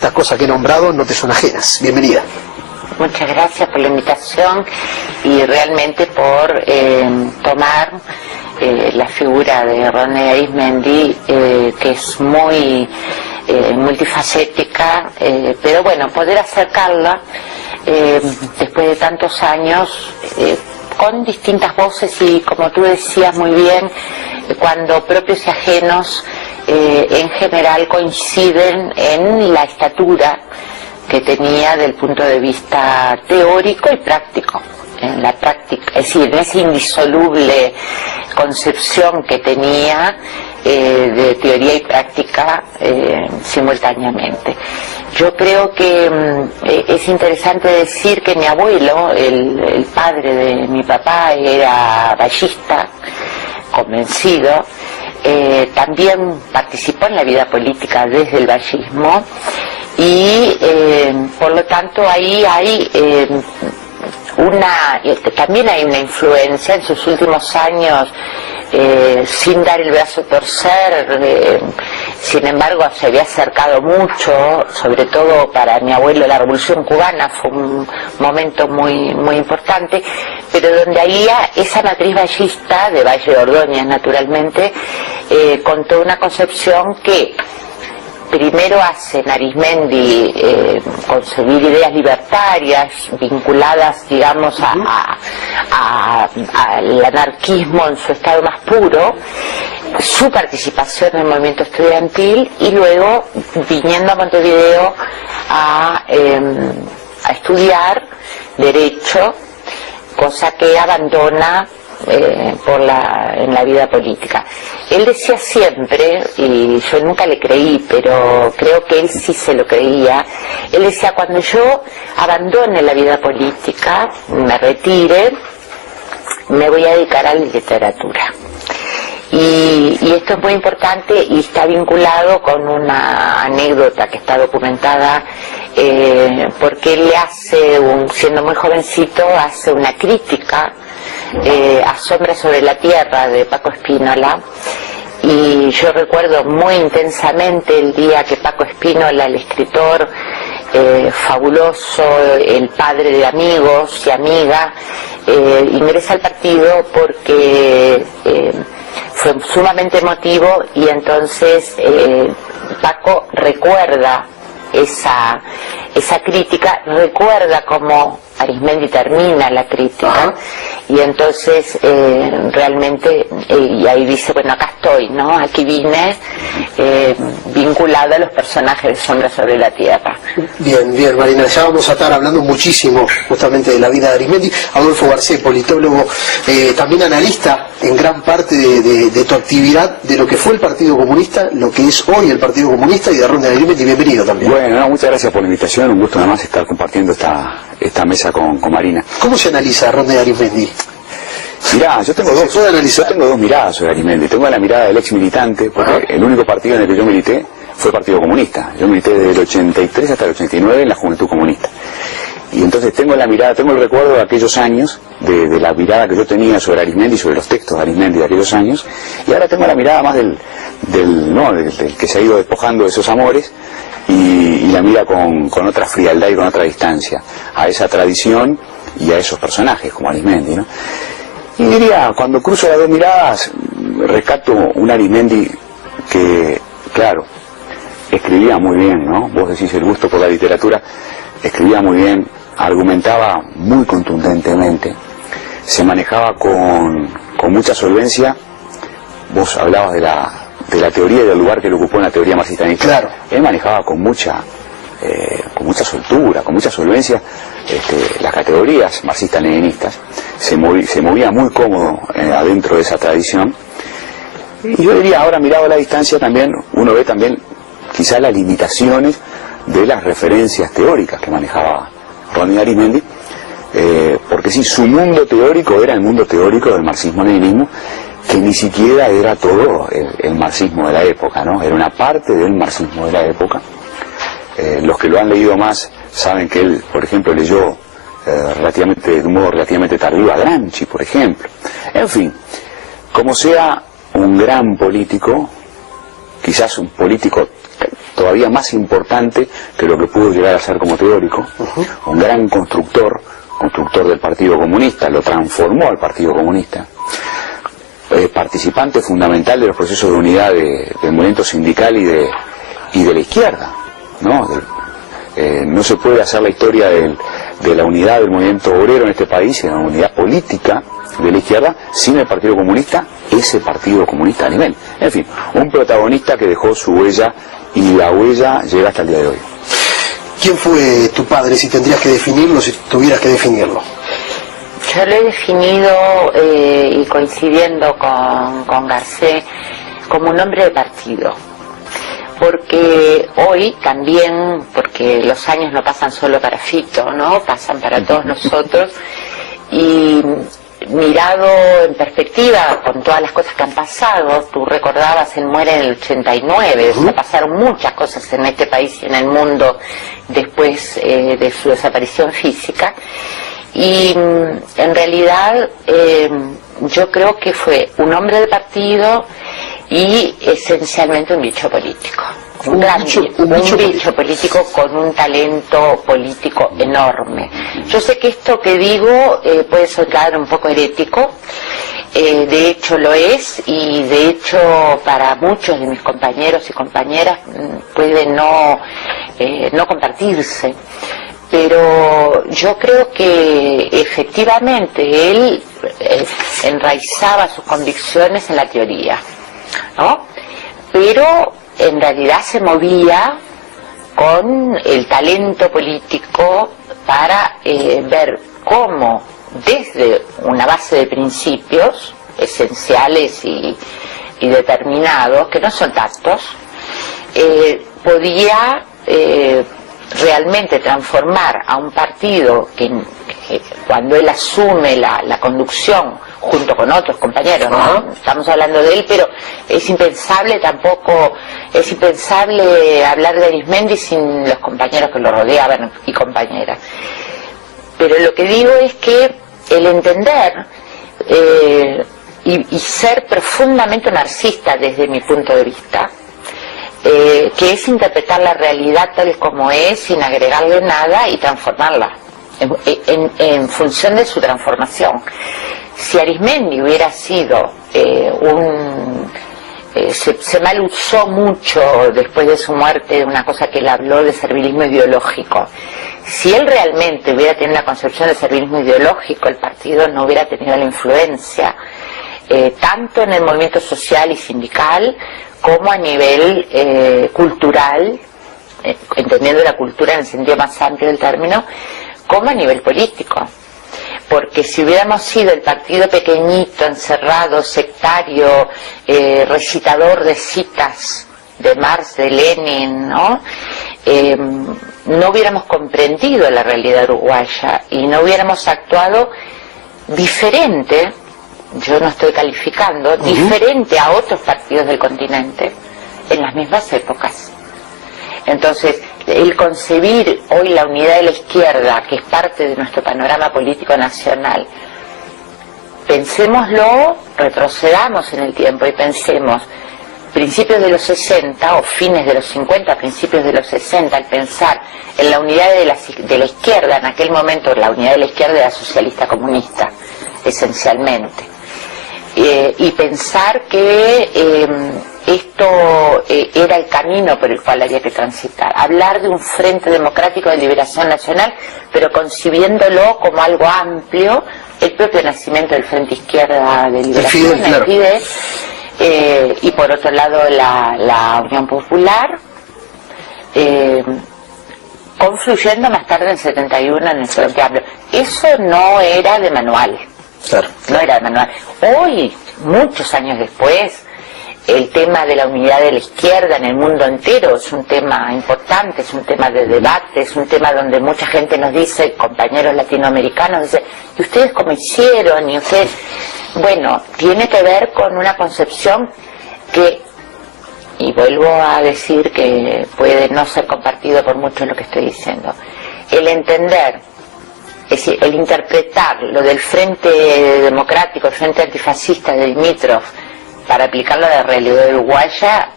estas cosas que he nombrado no te son ajenas. Bienvenida. Muchas gracias por la invitación y realmente por tomar la figura de Rodney Arizmendi, que es muy multifacética, pero bueno, poder acercarla después de tantos años con distintas voces y, como tú decías muy bien, cuando propios y ajenos en general coinciden en la estatura que tenía del punto de vista teórico y práctico. En la práctica, es decir, en esa indisoluble concepción que tenía de teoría y práctica simultáneamente. Yo creo que es interesante decir que mi abuelo, el padre de mi papá, era ballista, convencido, también participó en la vida política desde el ballismo y por lo tanto ahí hay también hay una influencia en sus últimos años, sin dar el brazo a torcer, sin embargo se había acercado mucho, sobre todo para mi abuelo la Revolución Cubana fue un momento muy, muy importante, pero donde había esa matriz ballista de Valle de Ordóñez naturalmente, con toda una concepción que primero hace Arizmendi concebir ideas libertarias vinculadas, digamos, al anarquismo en su estado más puro, su participación en el movimiento estudiantil y luego viniendo a Montevideo a estudiar Derecho, cosa que abandona en la vida política. Él decía siempre, y yo nunca le creí, pero creo que él sí se lo creía, él decía: cuando yo abandone la vida política, me retire, me voy a dedicar a la literatura. Y esto es muy importante y está vinculado con una anécdota que está documentada, porque él le hace, siendo muy jovencito, hace una crítica a Sombras sobre la Tierra de Paco Spínola, y yo recuerdo muy intensamente el día que Paco Spínola, el escritor fabuloso, el padre de amigos y amigas, ingresa al partido porque fue sumamente emotivo, y entonces Paco recuerda esa crítica, recuerda cómo Arizmendi termina la crítica, y entonces realmente, y ahí dice: bueno, acá estoy, ¿no? Aquí vine vinculado a los personajes de Sombras sobre la Tierra. Bien, bien, Marina, ya vamos a estar hablando muchísimo justamente de la vida de Arizmendi. Adolfo Garcés, politólogo, también analista en gran parte de tu actividad, de lo que fue el Partido Comunista, lo que es hoy el Partido Comunista, y de Rodney Arizmendi. Bienvenido también. Bueno, muchas gracias por la invitación, un gusto además estar compartiendo esta mesa con Marina. ¿Cómo se analiza Rodney Arizmendi? Mirá, yo tengo dos miradas sobre Arizmendi. Tengo la mirada del ex militante, porque el único partido en el que yo milité fue el Partido Comunista. Yo milité desde el 83 hasta el 89 en la Juventud Comunista. Y entonces tengo el recuerdo de aquellos años, de la mirada que yo tenía sobre Arizmendi, sobre los textos de Arizmendi de aquellos años, y ahora tengo la mirada más del que se ha ido despojando de esos amores, y la mira con otra frialdad y con otra distancia a esa tradición y a esos personajes como Arizmendi, ¿no? Y diría, cuando cruzo las dos miradas, rescato un Arizmendi que, claro, escribía muy bien, ¿no? Vos decís el gusto por la literatura, escribía muy bien, argumentaba muy contundentemente, se manejaba con mucha solvencia. Vos hablabas de la teoría y del lugar que le ocupó en la teoría marxista-leninista. Claro. Él manejaba con mucha soltura, con mucha solvencia las categorías marxistas-leninistas. Se movía muy cómodo adentro de esa tradición. Y yo diría, ahora mirado a la distancia también, uno ve también quizás las limitaciones de las referencias teóricas que manejaba Rodney Arizmendi, porque sí, su mundo teórico era el mundo teórico del marxismo-leninismo, que ni siquiera era todo el marxismo de la época, ¿no? Era una parte del marxismo de la época. Los que lo han leído más saben que él, por ejemplo, leyó de un modo relativamente tardío a Gramsci, por ejemplo. En fin, como sea, un gran político, quizás un político todavía más importante que lo que pudo llegar a ser como teórico, un gran constructor del Partido Comunista, lo transformó al Partido Comunista, participante fundamental de los procesos de unidad del movimiento sindical y de la izquierda, ¿no? No se puede hacer la historia de la unidad del movimiento obrero en este país, en la unidad política de la izquierda, sin el Partido Comunista, ese Partido Comunista a nivel. En fin, un protagonista que dejó su huella, y la huella llega hasta el día de hoy. ¿Quién fue tu padre, si tendrías que definirlo, si tuvieras que definirlo? Yo lo he definido, y coincidiendo con Garcés, como un hombre de partido. Porque hoy también, porque los años no pasan solo para Fito, ¿no? Pasan para todos nosotros, y mirado en perspectiva con todas las cosas que han pasado, tú recordabas, él muere en el 89, o sea, pasaron muchas cosas en este país y en el mundo después de su desaparición física, y en realidad yo creo que fue un hombre de partido y esencialmente un bicho político. Un bicho político con un talento político enorme. Yo sé que esto que digo puede sonar un poco herético, de hecho lo es, y de hecho para muchos de mis compañeros y compañeras puede no compartirse, pero yo creo que efectivamente él enraizaba sus convicciones en la teoría, ¿no? Pero en realidad se movía con el talento político para ver cómo desde una base de principios esenciales y determinados, que no son tantos, podía realmente transformar a un partido que cuando él asume la conducción junto con otros compañeros, ¿no? Estamos hablando de él, pero es impensable hablar de Arizmendi sin los compañeros que lo rodeaban y compañeras. Pero lo que digo es que el entender y ser profundamente marxista desde mi punto de vista, que es interpretar la realidad tal como es sin agregarle nada y transformarla en función de su transformación. Si Arizmendi hubiera sido se mal usó mucho después de su muerte de una cosa que él habló de servilismo ideológico. Si él realmente hubiera tenido una concepción de servilismo ideológico, el partido no hubiera tenido la influencia tanto en el movimiento social y sindical como a nivel cultural, entendiendo la cultura en el sentido más amplio del término, como a nivel político. Porque si hubiéramos sido el partido pequeñito, encerrado, sectario, recitador de citas de Marx, de Lenin, ¿no? No hubiéramos comprendido la realidad uruguaya y no hubiéramos actuado diferente, yo no estoy calificando, diferente a otros partidos del continente en las mismas épocas. Entonces, el concebir hoy la unidad de la izquierda, que es parte de nuestro panorama político nacional, pensémoslo, retrocedamos en el tiempo y pensemos principios de los 60 o fines de los 50, principios de los 60, al pensar en la unidad de la izquierda, en aquel momento la unidad de la izquierda era socialista comunista, esencialmente, y pensar que esto era el camino por el cual había que transitar, hablar de un frente democrático de liberación nacional, pero concibiéndolo como algo amplio, el propio nacimiento del Frente Izquierda de Liberación, el FIDE, y por otro lado la Unión Popular, confluyendo más tarde en el 71 en el Frente Amplio. Eso no era de manual. Claro. No era de manual. Hoy, muchos años después, el tema de la unidad de la izquierda en el mundo entero es un tema importante, es un tema de debate, es un tema donde mucha gente nos dice, compañeros latinoamericanos, dice, ¿y ustedes cómo hicieron? Y ustedes, bueno, tiene que ver con una concepción que, y vuelvo a decir que puede no ser compartido por muchos lo que estoy diciendo, el entender, es decir, el interpretar lo del Frente Democrático, el Frente Antifascista de Dimitrov, para aplicarlo a la realidad uruguaya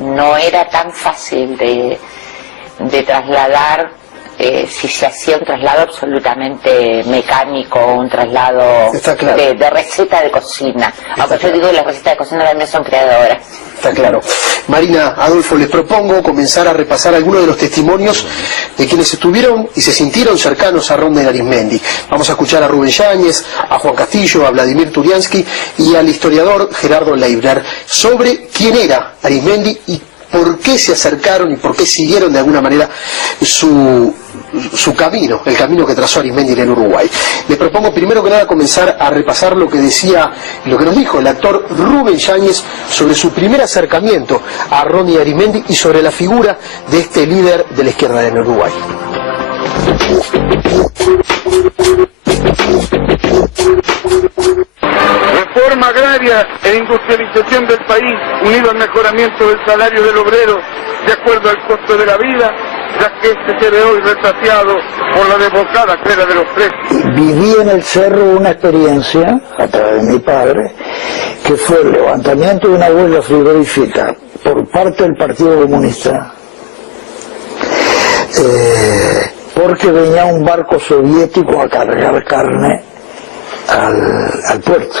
no era tan fácil de trasladar, si se hacía un traslado absolutamente mecánico, un traslado de receta de cocina. Aunque yo digo que las recetas de cocina también son creadoras. Está claro. Marina, Adolfo, les propongo comenzar a repasar algunos de los testimonios de quienes estuvieron y se sintieron cercanos a Ronda Arismendi. Vamos a escuchar a Rubén Yáñez, a Juan Castillo, a Vladimir Turiansky y al historiador Gerardo Leibler sobre quién era Arismendi y por qué se acercaron y por qué siguieron de alguna manera su camino, el camino que trazó Arismendi en el Uruguay. Les propongo primero que nada comenzar a repasar lo que decía, lo que nos dijo el actor Rubén Yáñez sobre su primer acercamiento a Ronnie Arismendi y sobre la figura de este líder de la izquierda en el Uruguay. Reforma agraria e industrialización del país, unido al mejoramiento del salario del obrero de acuerdo al costo de la vida, ya que este se ve hoy retraciado por la desbocada esfera de los precios. Viví en el cerro una experiencia, a través de mi padre, que fue el levantamiento de una huelga frigorífica por parte del Partido Comunista, porque venía un barco soviético a cargar carne al puerto.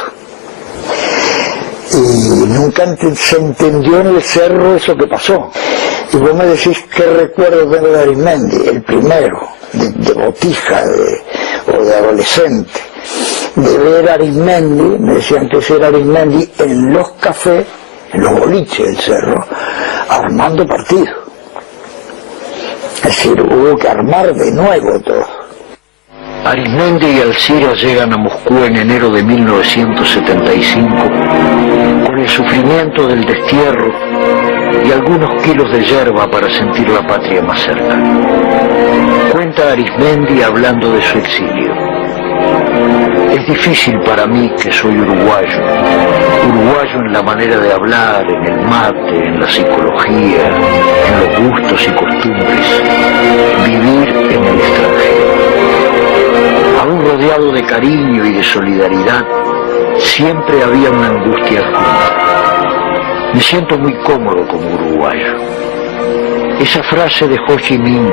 Y nunca se entendió en el cerro eso que pasó. Y vos me decís qué recuerdo tengo de Arismendi, el primero, de botija o de adolescente, de ver a Arismendi, me decían que ese era Arismendi en los cafés, en los boliches del cerro, armando partido. Es decir, hubo que armar de nuevo todo. Arismendi y Alcira llegan a Moscú en enero de 1975 con el sufrimiento del destierro y algunos kilos de yerba para sentir la patria más cerca. Cuenta Arismendi hablando de su exilio. Es difícil para mí, que soy uruguayo en la manera de hablar, en el mate, en la psicología, en los gustos y costumbres, vivir en el extranjero. Aún rodeado de cariño y de solidaridad, siempre había una angustia adjunta. Me siento muy cómodo como uruguayo. Esa frase de Ho Chi Minh,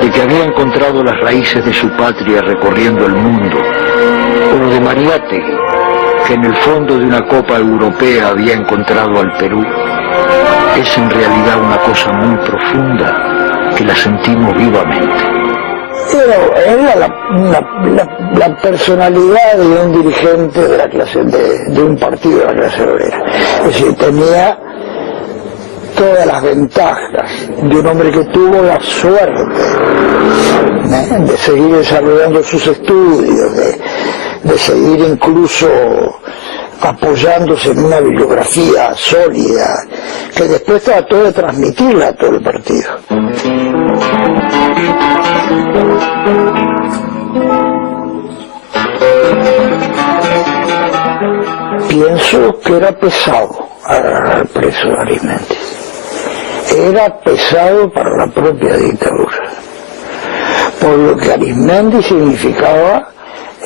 de que había encontrado las raíces de su patria recorriendo el mundo, o lo de Mariátegui, que en el fondo de una copa europea había encontrado al Perú, es en realidad una cosa muy profunda que la sentimos vivamente. Era la personalidad de un dirigente de la clase, de un partido de la clase obrera. Es decir, tenía todas las ventajas de un hombre que tuvo la suerte de seguir desarrollando sus estudios, de seguir incluso apoyándose en una bibliografía sólida, que después trató de transmitirla a todo el partido. Pienso que era pesado agarrar preso a Arismendi. Era pesado para la propia dictadura, por lo que Arismendi significaba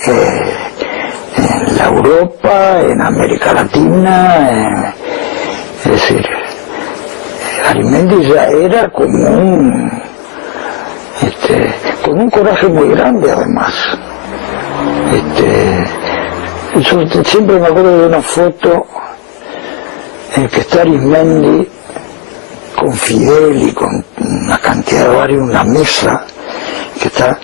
en la Europa, en América Latina, es decir, Arismendi ya era como con un coraje muy grande además. Yo siempre me acuerdo de una foto en que está Arismendi con Fidel y con una cantidad de varios, una mesa que está